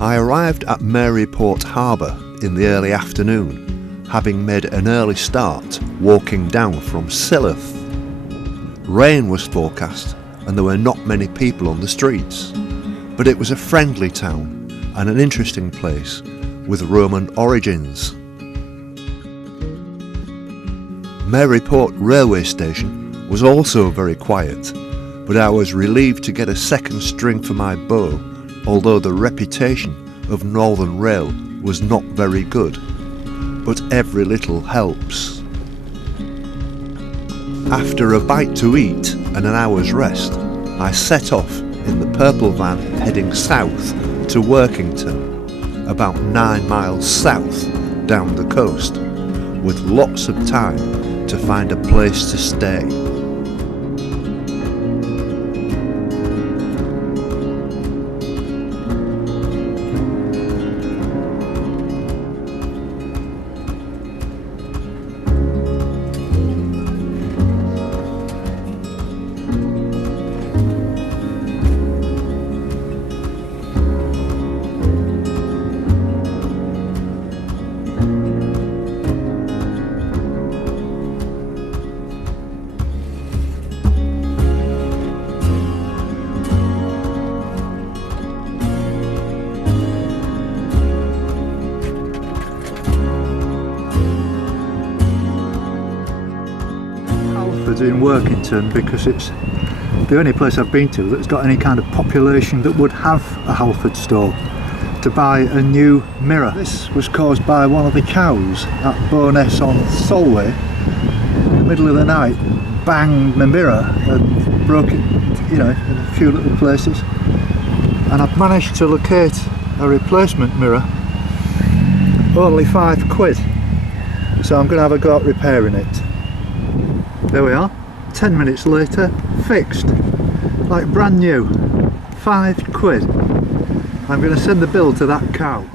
I arrived at Maryport harbour in the early afternoon, having made an early start walking down from Silloth. Rain was forecast and there were not many people on the streets, but it was a friendly town and an interesting place with Roman origins. Maryport railway station was also very quiet, but I was relieved to get a second string for my bow, although the reputation of Northern Rail was not very good. But every little helps. After a bite to eat and an hour's rest, I set off in the purple van heading south to Workington, about 9 miles south down the coast, with lots of time to find a place to stay. In Workington, because it's the only place I've been to that's got any kind of population that would have a Halford store, to buy a new mirror. This was caused by one of the cows at Bowness on Solway. In the middle of the night, banged my mirror and broke it, in a few little places. And I've managed to locate a replacement mirror, only £5. So I'm going to have a go at repairing it. There we are, 10 minutes later, fixed, like brand new, £5. I'm going to send the bill to that cow.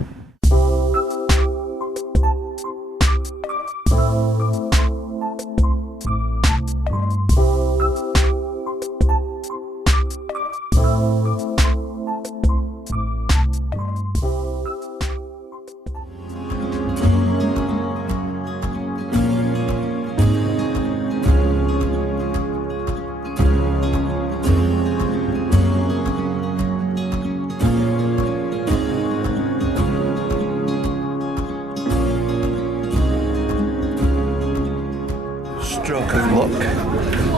Stroke of luck.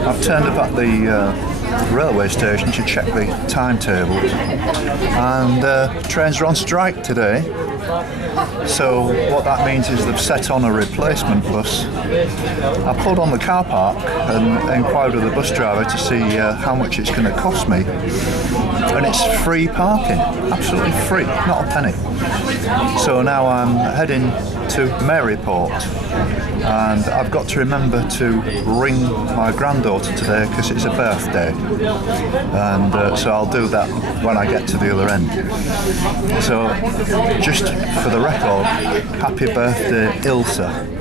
I've turned up at the railway station to check the timetables, and trains are on strike today. So what that means is they've set on a replacement bus. I pulled on the car park and inquired with the bus driver to see how much it's going to cost me, and it's free parking, absolutely free, not a penny. So now I'm heading to Maryport, and I've got to remember to ring my granddaughter today because it's her birthday, and so I'll do that when I get to the other end. So just for the record, happy birthday Ilsa.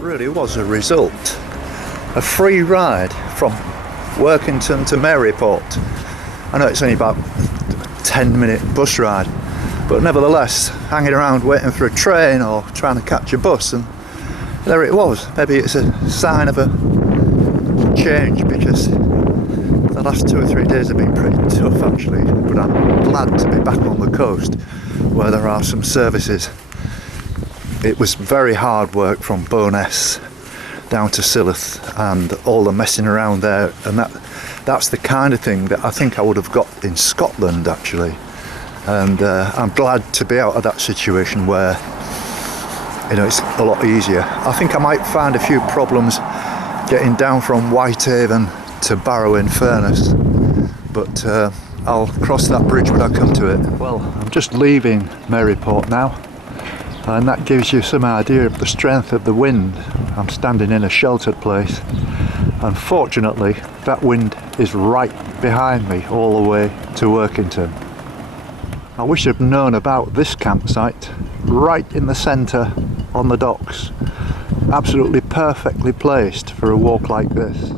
Really was a result. A free ride from Workington to Maryport. I know it's only about a 10-minute bus ride, but nevertheless, hanging around waiting for a train or trying to catch a bus, and there it was. Maybe it's a sign of a change, because the last 2 or 3 days have been pretty tough actually, but I'm glad to be back on the coast where there are some services. It was very hard work from Bowness down to Silloth and all the messing around there, and that's the kind of thing that I think I would have got in Scotland actually, and I'm glad to be out of that situation where it's a lot easier. I think I might find a few problems getting down from Whitehaven to Barrow-in-Furness, but I'll cross that bridge when I come to it. Well, I'm just leaving Maryport now. and that gives you some idea of the strength of the wind. I'm standing in a sheltered place. Unfortunately, that wind is right behind me all the way to Workington. I wish I'd known about this campsite right in the centre on the docks. Absolutely perfectly placed for a walk like this.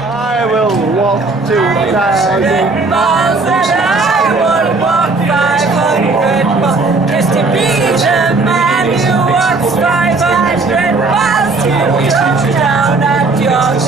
I will walk 2,000 miles and I will walk 500 miles just to be the man who walks 500 miles to come down at your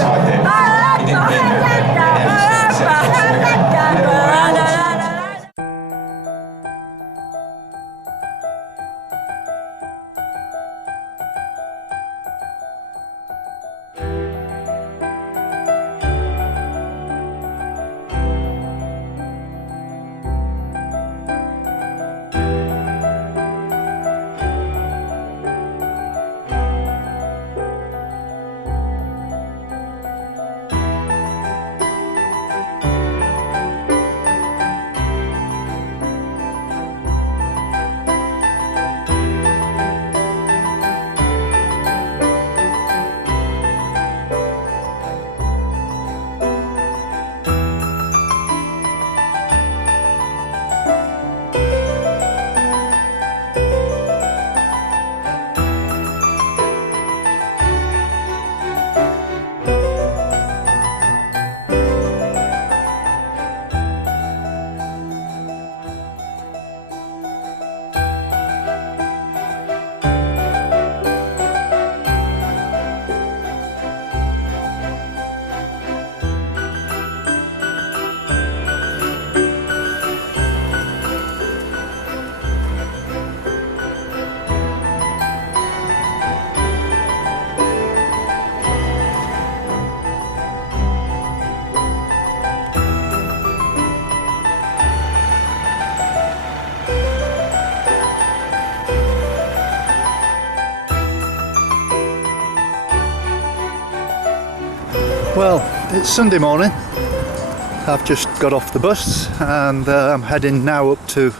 It's Sunday morning. I've just got off the bus and I'm heading now up to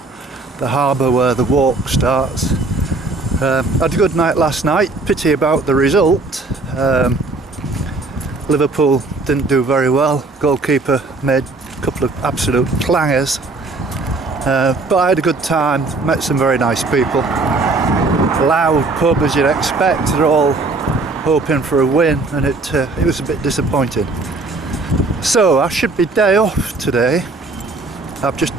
the harbour where the walk starts. Had a good night last night. Pity about the result. Liverpool didn't do very well. Goalkeeper made a couple of absolute clangers. But I had a good time, met some very nice people. Loud pub as you'd expect, they're all hoping for a win, and it was a bit disappointing. So I should be day off today. I've just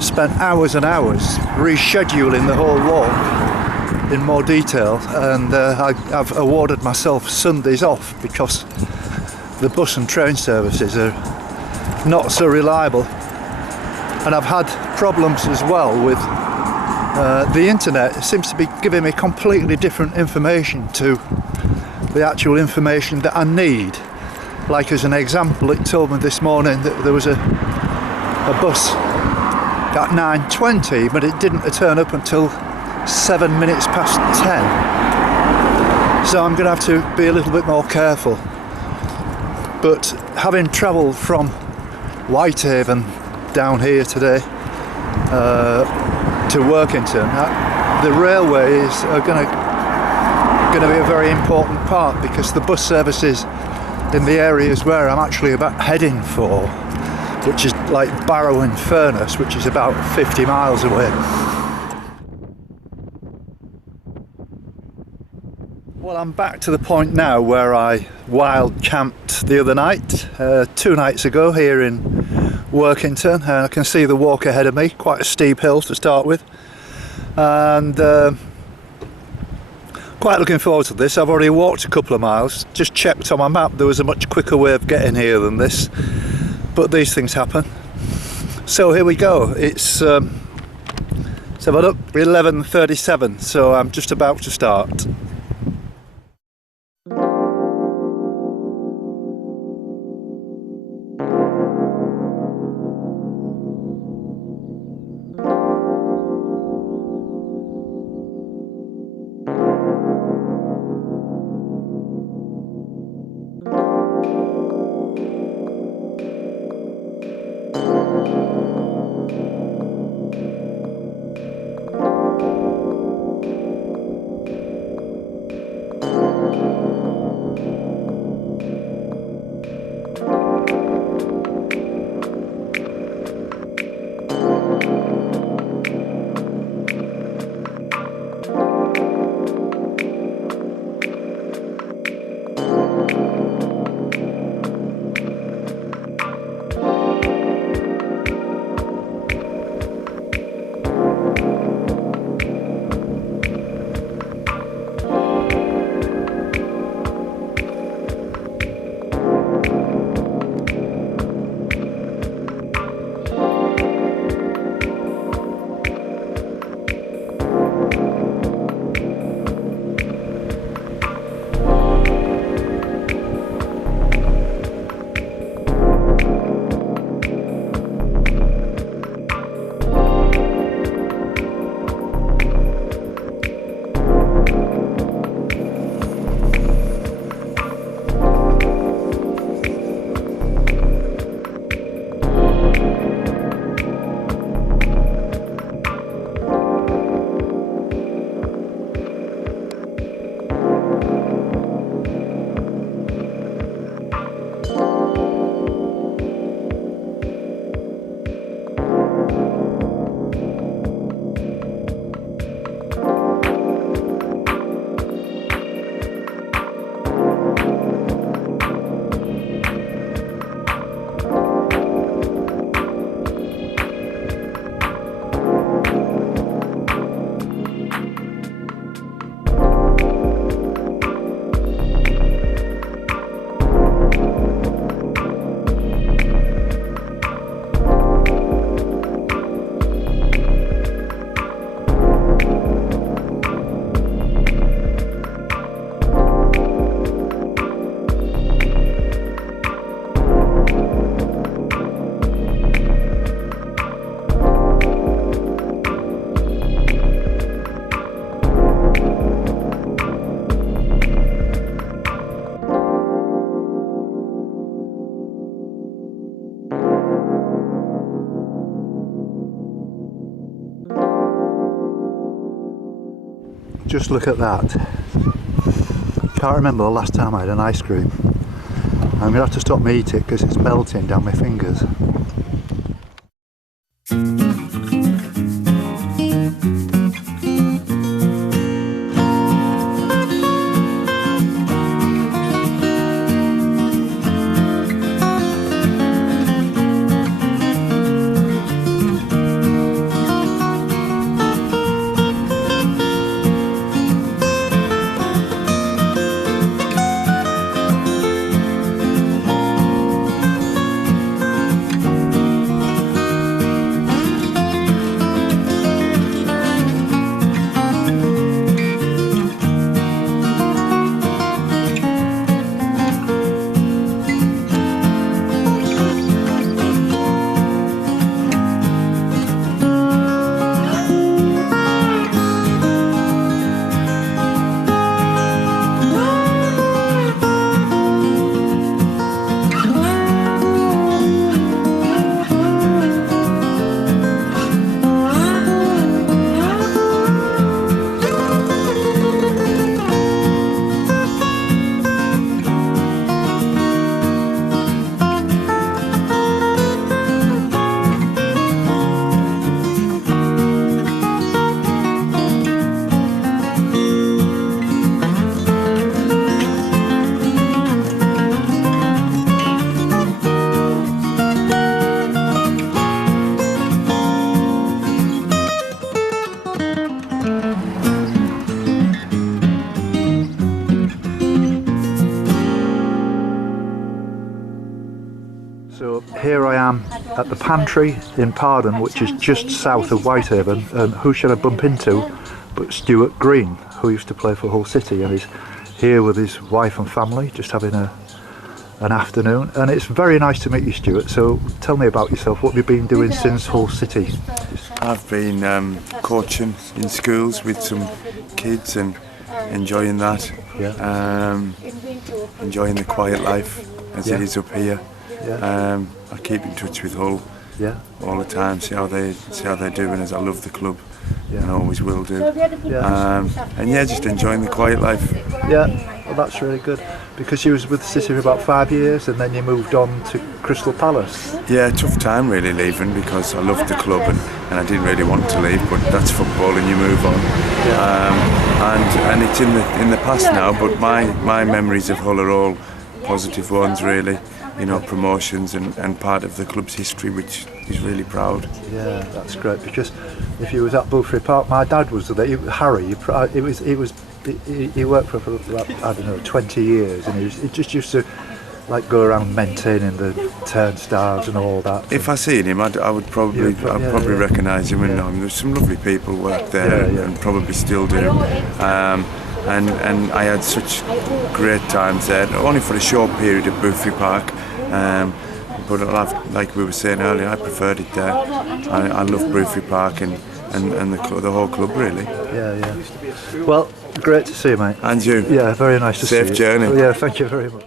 spent hours and hours rescheduling the whole walk in more detail, and I've awarded myself Sundays off because the bus and train services are not so reliable. And I've had problems as well with the internet. It seems to be giving me completely different information to the actual information that I need. Like as an example, it told me this morning that there was a bus at 9:20, but it didn't turn up until 7 minutes past 10. So I'm going to have to be a little bit more careful. But having travelled from Whitehaven down here today to Workington, the railways are going to be a very important part, because the bus services in the areas where I'm actually heading for, which is like Barrow and Furness, which is about 50 miles away. Well, I'm back to the point now where I wild camped the other night, 2 nights ago here in Workington. I can see the walk ahead of me, quite a steep hill to start with, and quite looking forward to this. I've already walked a couple of miles, just checked on my map, there was a much quicker way of getting here than this, but these things happen. So here we go. It's let's have a look, 11:37, so I'm just about to start. Just look at that. Can't remember the last time I had an ice cream. I'm going to have to stop me eating it because it's melting down my fingers. So here I am at the pantry in Pardon, which is just south of Whitehaven, and who should I bump into but Stuart Green, who used to play for Hull City, and he's here with his wife and family, just having an afternoon. And it's very nice to meet you, Stuart. So tell me about yourself. What have you been doing since Hull City? I've been coaching in schools with some kids and enjoying that. Yeah. Enjoying the quiet life as it is up here. Yeah. I keep in touch with Hull all the time, see how they're doing, as I love the club and always will do. And just enjoying the quiet life. Yeah, well, that's really good. Because you was with City for about 5 years and then you moved on to Crystal Palace. Yeah, tough time really leaving, because I loved the club and I didn't really want to leave, but that's football and you move on. And it's in the past now, but my memories of Hull are all positive ones really. You know, promotions and part of the club's history, which is really proud. Yeah, that's great, because if you was at Bulfrey Park, my dad was there. Harry, he worked for about, I don't know, 20 years, and he just used to like go around maintaining the turnstiles and all that. If I seen him, I would probably recognise him and know him. There's some lovely people work there and probably still do. And I had such great times there, only for a short period at Bulfrey Park. But like we were saying earlier, I preferred it there. I love Bulfrey Park and the whole club really. Yeah. Well, great to see you, mate. And you. Yeah, very nice to see you. Safe journey. Yeah, thank you very much.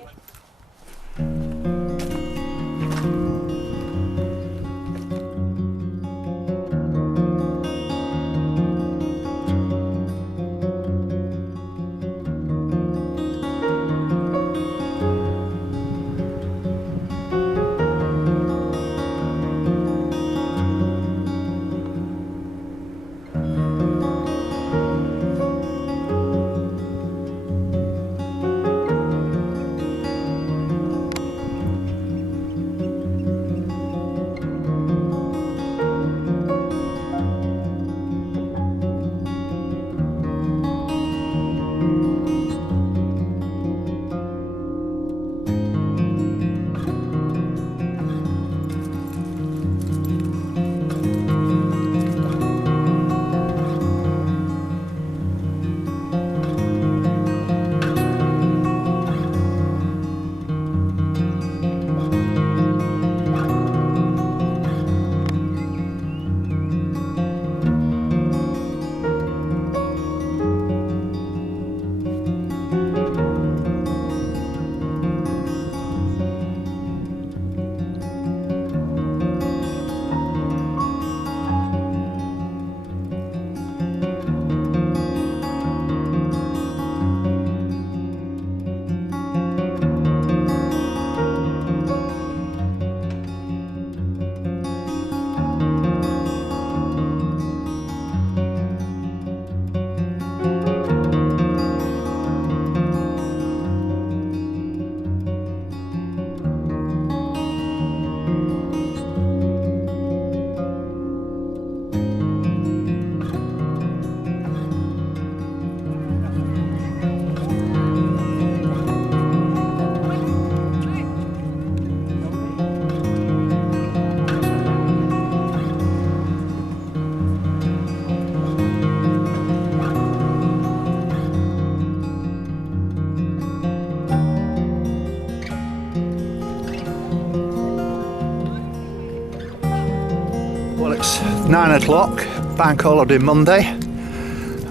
9 o'clock, bank holiday Monday,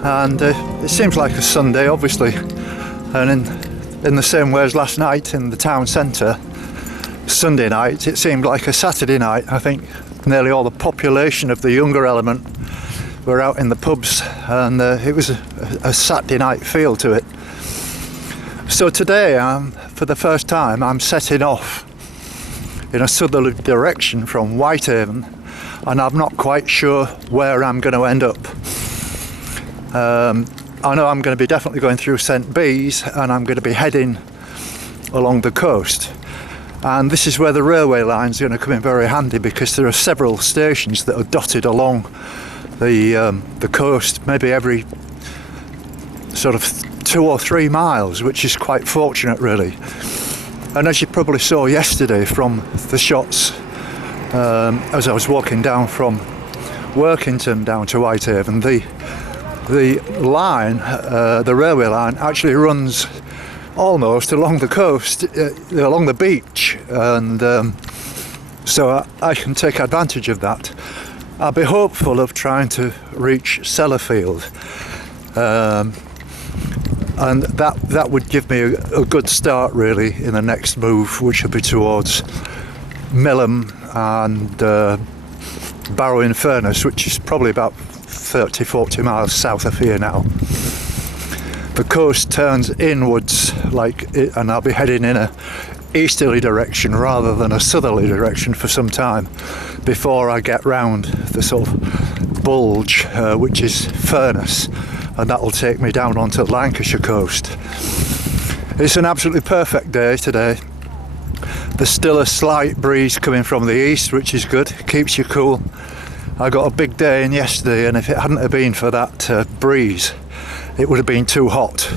and it seems like a Sunday obviously, and in the same way as last night in the town centre, Sunday night, it seemed like a Saturday night. I think nearly all the population of the younger element were out in the pubs, and it was a Saturday night feel to it. So today, for the first time, I'm setting off in a southerly direction from Whitehaven, and I'm not quite sure where I'm going to end up. I know I'm going to be definitely going through St Bees, and I'm going to be heading along the coast. And this is where the railway line's going to come in very handy, because there are several stations that are dotted along the coast, maybe every sort of 2 or 3 miles, which is quite fortunate really. And as you probably saw yesterday from the shots, as I was walking down from Workington down to Whitehaven, the line, the railway line, actually runs almost along the coast, along the beach, and so I can take advantage of that. I'll be hopeful of trying to reach Sellafield, and that would give me a good start really in the next move, which will be towards Millham and Barrow-in-Furness, which is probably about 30-40 miles south of here now. The coast turns inwards, and I'll be heading in a easterly direction rather than a southerly direction for some time before I get round the sort of bulge, which is Furness, and that will take me down onto the Lancashire coast. It's an absolutely perfect day today. There's still a slight breeze coming from the east, which is good, keeps you cool. I got a big day in yesterday, and if it hadn't have been for that breeze, it would have been too hot,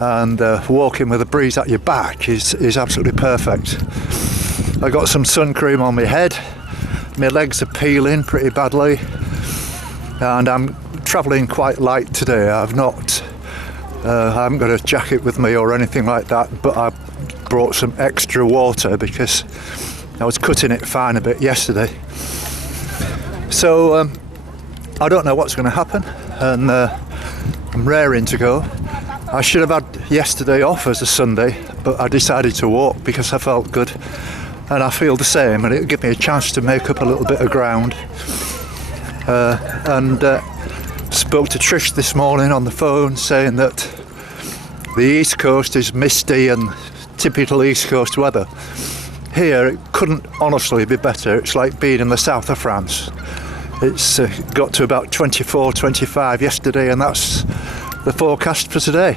and walking with a breeze at your back is absolutely perfect. I got some sun cream on my head, my legs are peeling pretty badly, and I'm travelling quite light today. I haven't got a jacket with me or anything like that, but I brought some extra water because I was cutting it fine a bit yesterday. So I don't know what's going to happen, and I'm raring to go. I should have had yesterday off as a Sunday, but I decided to walk because I felt good, and I feel the same, and it'll give me a chance to make up a little bit of ground. And spoke to Trish this morning on the phone, saying that the East Coast is misty and typical East Coast weather. Here it couldn't honestly be better. It's like being in the south of France. It's got to about 24, 25 yesterday, and that's the forecast for today.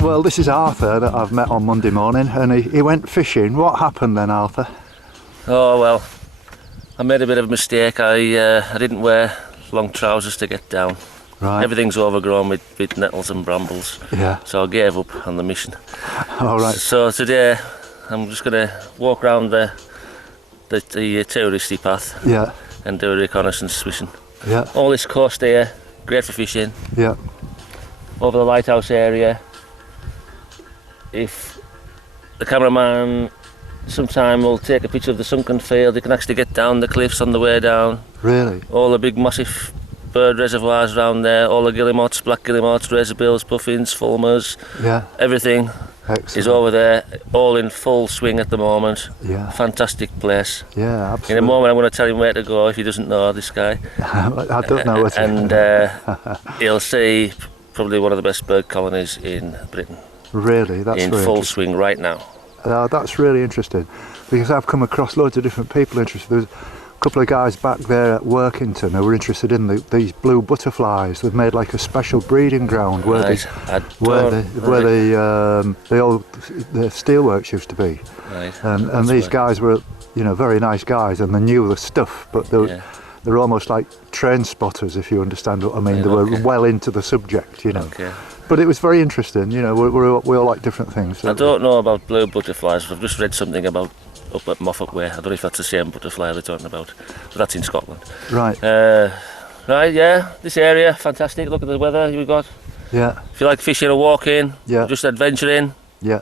Well, this is Arthur that I've met on Monday morning, and he went fishing. What happened then, Arthur? Oh well, I made a bit of a mistake. I didn't wear long trousers to get down. Right. Everything's overgrown with nettles and brambles. Yeah. So I gave up on the mission. All right. So today I'm just going to walk around the touristy path. Yeah. And do a reconnaissance fishing. Yeah. All this coast here, great for fishing. Yeah. Over the lighthouse area. If the cameraman sometime will take a picture of the sunken field, you can actually get down the cliffs on the way down. Really? All the big massive bird reservoirs around there, all the guillemots, black guillemots, razorbills, puffins, fulmars, yeah, everything. excellent. Is over there, all in full swing at the moment. Yeah. Fantastic place. Yeah, absolutely. In a moment I'm going to tell him where to go if he doesn't know, this guy. I don't know what And he'll see probably one of the best bird colonies in Britain. Really, that's in very full interesting. swing right now. That's really interesting, because I've come across loads of different people interested. There's a couple of guys back there at Workington who were interested in these blue butterflies. They've made like a special breeding ground where Right. the steelworks used to be. Right. And these guys were, very nice guys, and they knew the stuff, but they're almost like train spotters, if you understand what I mean. Right, They were okay. well into the subject, Okay. But it was very interesting, we all like different things. I don't know about blue butterflies, but I've just read something about up at Moffat Way. I don't know if that's the same butterfly they're talking about, but that's in Scotland. Right, Right, yeah, this area, fantastic. Look at the weather we've got. yeah, If you like fishing or walking, Yeah. just adventuring, yeah,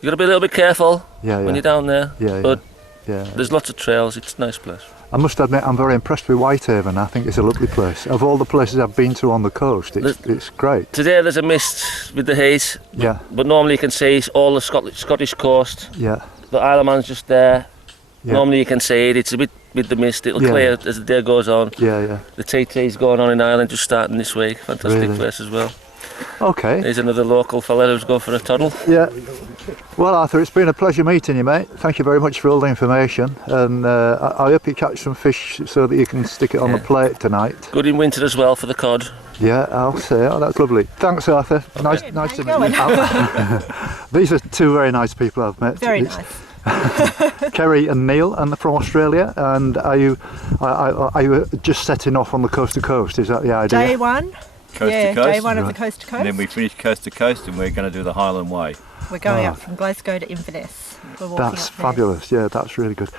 you've got to be a little bit careful yeah, when yeah, you're down there. yeah, But yeah. there's lots of trails, it's a nice place. I must admit, I'm very impressed with Whitehaven. I think it's a lovely place. Of all the places I've been to on the coast, it's great. Today there's a mist with the haze, Yeah, but normally you can see all the Scottish coast. yeah, The Isle of Man's just there. Yeah. Normally you can see it, it's a bit with the mist, it'll Yeah. clear as the day goes on. yeah. The TT's going on in Ireland just starting this week, fantastic Really? place as well. Okay. There's another local fella who's going for a tunnel. Yeah. Well, Arthur, it's been a pleasure meeting you, mate. Thank you very much for all the information, and I hope you catch some fish so that you can stick it on the plate tonight. Good in winter as well for the cod. Yeah, I'll say. Oh, that's lovely. Thanks, Arthur. Nice to meet you. These are two very nice people I've met. Very It's nice. Kerry and Neil, and they're from Australia. And are you just setting off on the coast to coast? Is that the idea? Day one. Coast yeah, to coast. day one of the Right. coast to coast. And then we finish coast to coast and we're going to do the Highland Way. We're going Oh. up from Glasgow to Inverness. We're walking That's up there. fabulous. Yeah, that's really good.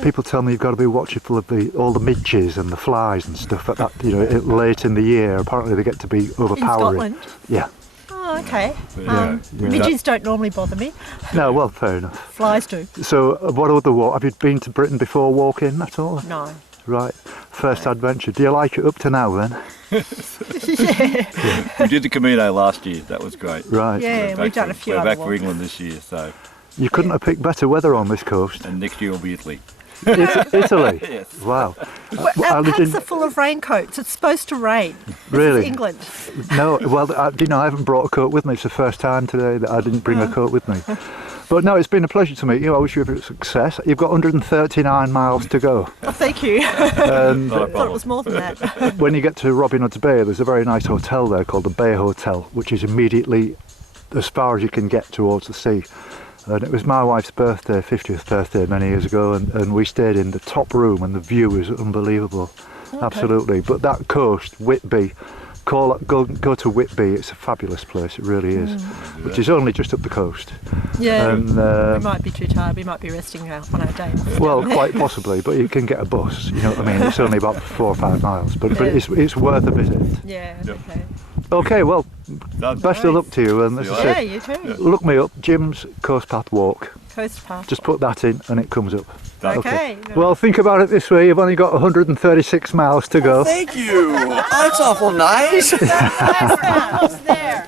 People tell me you've got to be watchful of all the midges and the flies and stuff at that. Late in the year. Apparently they get to be In overpowering. Scotland. Yeah. Oh, okay. Yeah. Midges don't normally bother me. No, well, fair enough. Flies do. So, what other walk? Have you been to Britain before walking at all? No. Right. First adventure. Do you like it up to now then? We did the Camino last year. That was great. Right. Yeah, We're we've done a back few We're other back for walks. England this year, so You couldn't have picked better weather on this coast. and next year will be Italy. Italy. Yes. Wow. Well, I our lived pubs in- are full of raincoats. It's supposed to rain. This Really? is England. No, well, I haven't brought a coat with me. It's the first time today that I didn't bring a coat with me. But no, it's been a pleasure to meet you. I wish you every success. You've got 139 miles to go. Oh, thank you. And Not a Thought it problem. was more than that. when you get to Robin Hood's Bay, there's a very nice hotel there called the Bay Hotel, which is immediately as far as you can get towards the sea. And it was my wife's birthday, 50th birthday, many years ago, and we stayed in the top room, and the view is unbelievable. Absolutely. But that coast, Whitby, go to Whitby. It's a fabulous place. It really is. Which is only just up the coast. Yeah. And we might be too tired. We might be resting on our day. well, quite possibly, but you can get a bus. You know what I mean? It's only about 4 or 5 miles, but it's worth a visit. Yeah. Yep. Okay. Okay, well, Done. best of luck to you. And as I Yeah, said, you too. look me up, Jim's Coast Path Walk. Coast path. Just put that in and it comes up. Done. Okay. Well, think about it this way. You've only got 136 miles to go. Thank you. That's awful nice. Almost there.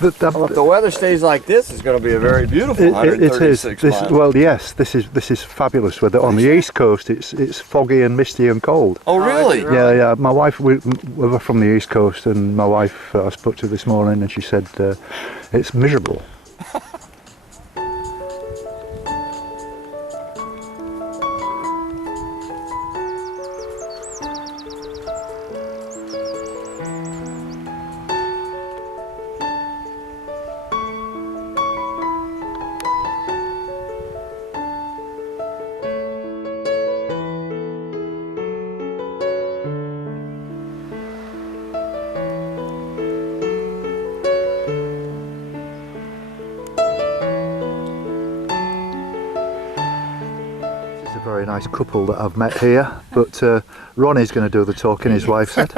Well, if the weather stays like this, it's going to be a very beautiful It is. 136 This, miles. well, yes, this is fabulous weather. On the east coast, it's foggy and misty and cold. Oh, really? Yeah. My wife, we were from the east coast, and my wife, I spoke to this morning, and she said it's miserable. It's a very nice couple that I've met here, but Ronnie's going to do the talking, his wife said.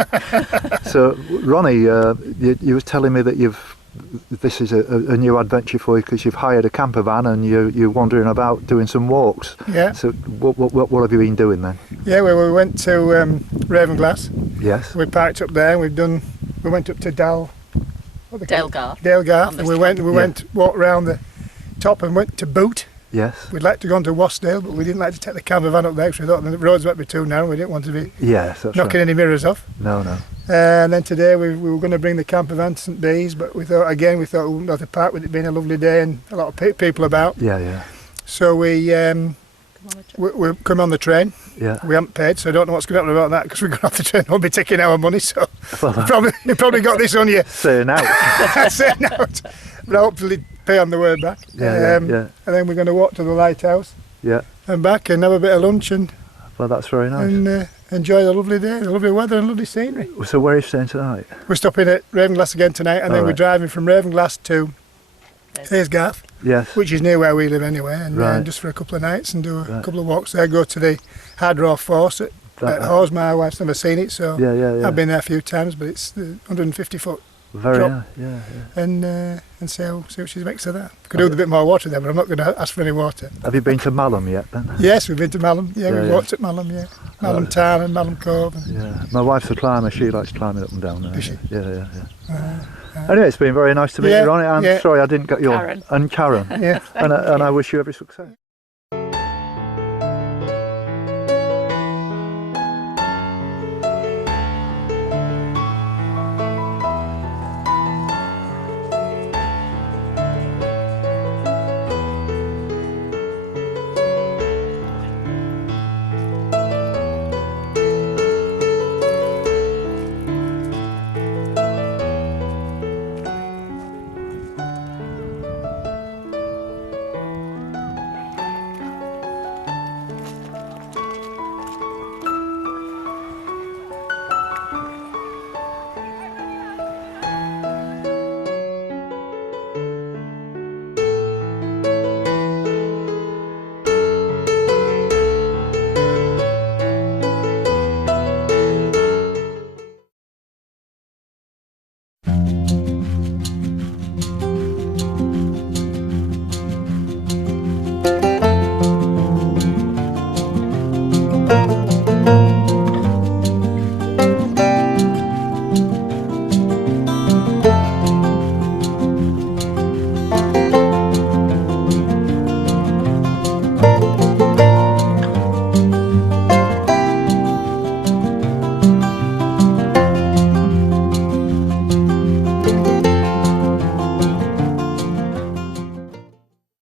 So, Ronnie, you was telling me that this is a new adventure for you because you've hired a camper van and you're wandering about doing some walks. Yeah. So, what have you been doing then? Yeah, well, we went to Ravenglass. Yes. We parked up there. We went up to Delgar. Dalegarth, and we walked round the top and went to Boot. Yes. We'd like to go on to Wasdale, but we didn't like to take the camper van up there because we thought the roads might be too narrow. We didn't want to be Yes, that's knocking right. any mirrors off. No. And then today we were going to bring the camper van to St Bees, but we thought we wouldn't have to park with it being a lovely day and a lot of people about. Yeah. So we come on the train. Yeah. We haven't paid, so I don't know what's going to happen about that because we're going off the train. We'll be taking our money, so Well, you probably got this on you. saying out. Saying out. But I'll hopefully pay on the way back. Yeah. And then we're going to walk to the lighthouse Yeah. and back and have a bit of lunch and Well, that's very nice. enjoy the lovely day, the lovely weather and lovely scenery. So where are you staying tonight? We're stopping at Ravenglass again tonight, and then we're Alright. driving from Ravenglass to Hayesgarth, Yes. which is near where we live anyway, and Right. just for a couple of nights and do a Right. couple of walks there. Go to the Hard Raw Force at Hawes. My wife's never seen it, so Yeah. I've been there a few times, but it's the 150 foot, Very drop. nice. Yeah. and see what she makes of that. Could do with a bit more water there, but I'm not going to ask for any water. Have you been to Malham yet then? Yes, we've been to Malham. Yeah, Yeah, we've yeah. walked at Malham. Yeah, Malham Tarn and Malham Cove. And Yeah. My wife's a climber. She likes climbing up and down there. Does she? Yeah. Anyway, it's been very nice to meet Yeah, you, Ronnie. I'm yeah. sorry I didn't get your Karen. and Karen. yeah. And I wish you every success.